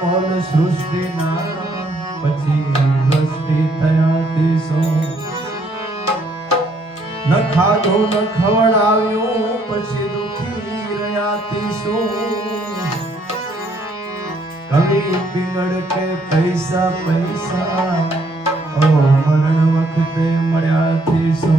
Mall સૃષ્ટિના પછી વસ્તી થયા દેશો ન ખાધું ન પછી દુખી રહ્યા તીસો. કવિ પીગળ કે પૈસા પૈસા, ઓ મરણ વખતે મળ્યા તીસો.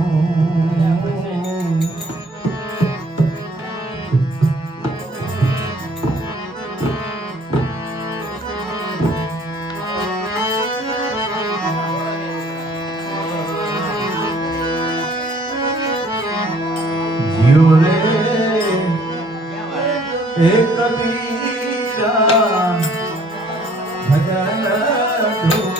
भजन तू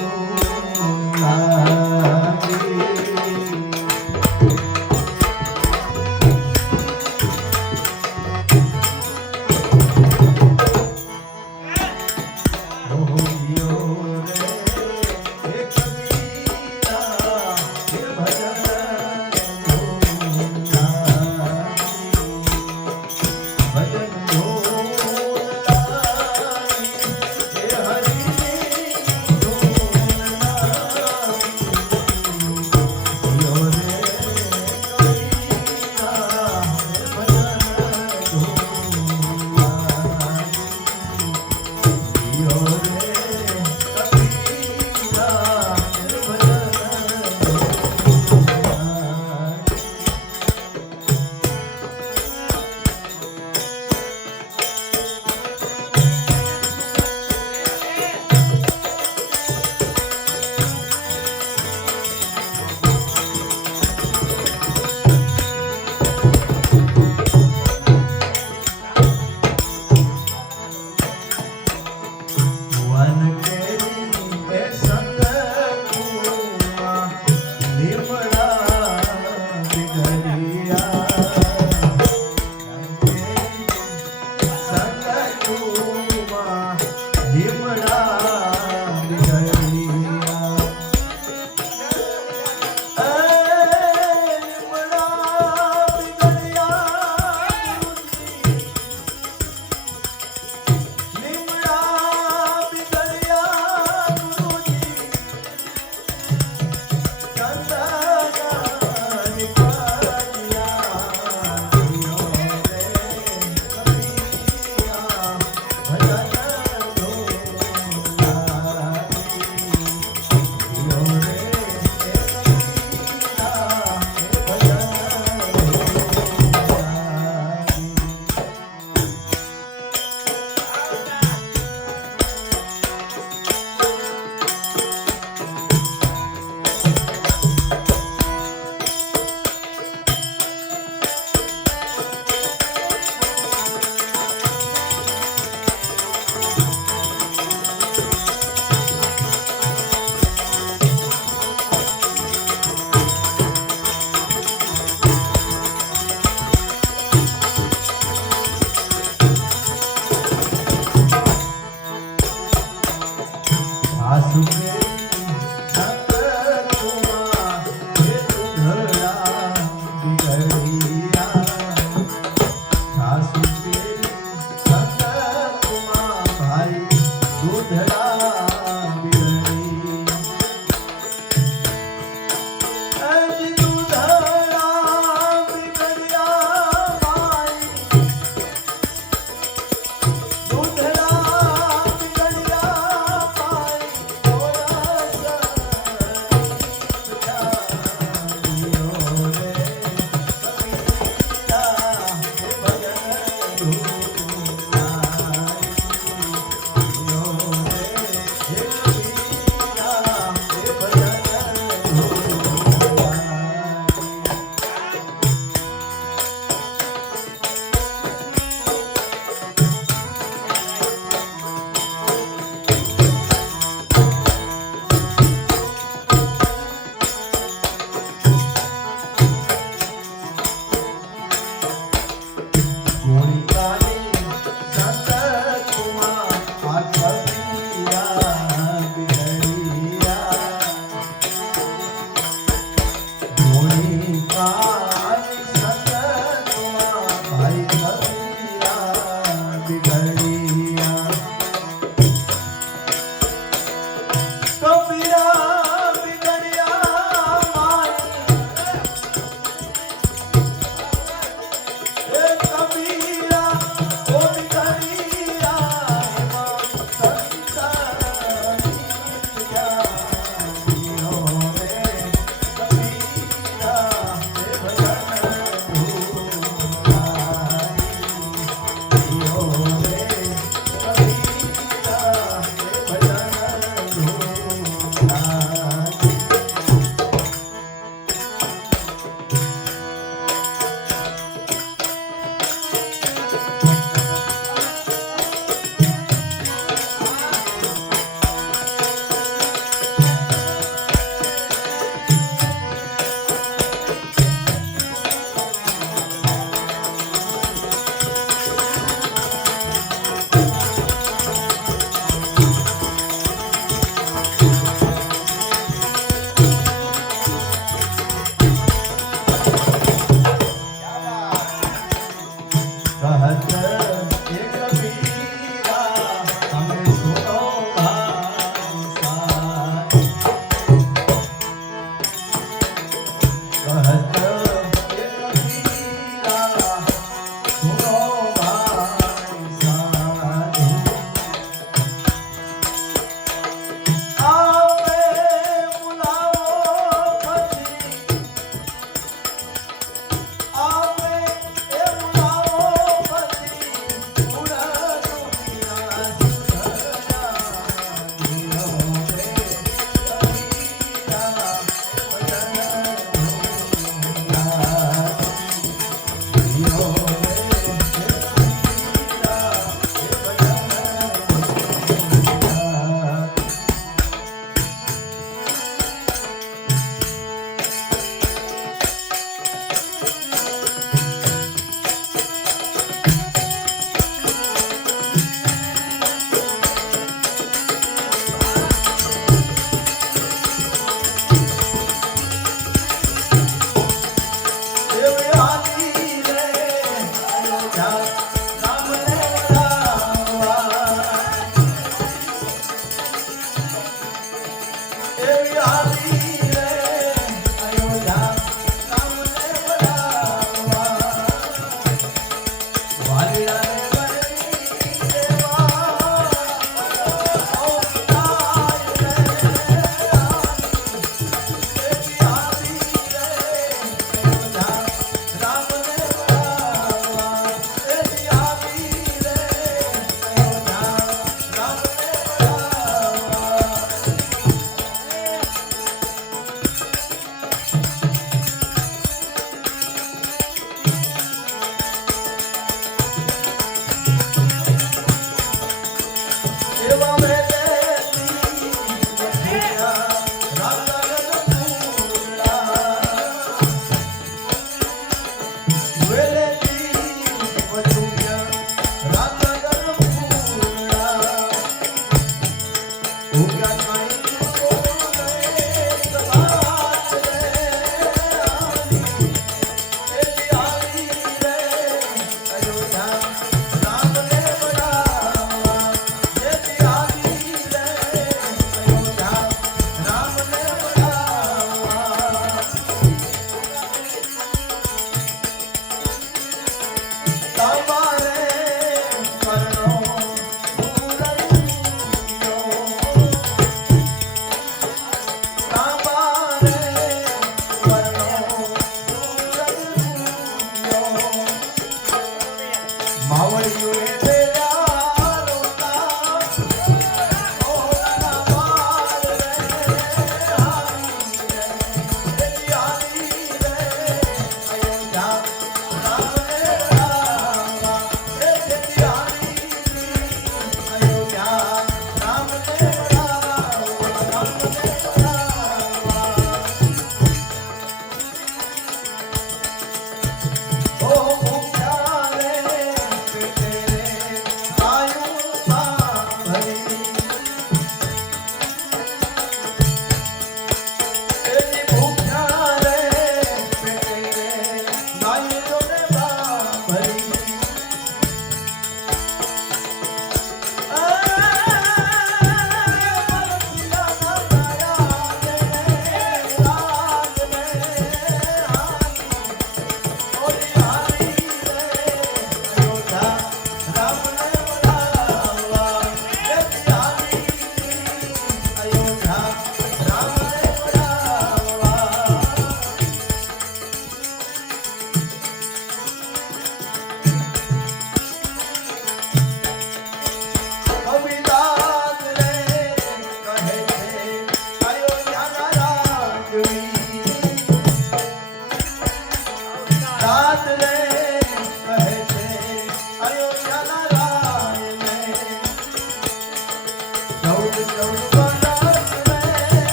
साथ रहे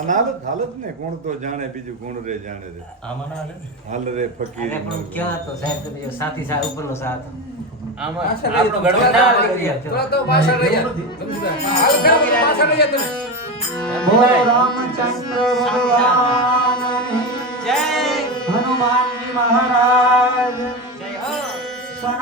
અનાદ હાલત ને કોણ તો જાણે બીજું કોણ રે જાણે રે? હાલ રે પણ ક્યાં હતો? સાહેબ તમે સાથી સાહેબ ઉપરનો સાથ હનુમાનજી મહારાજ.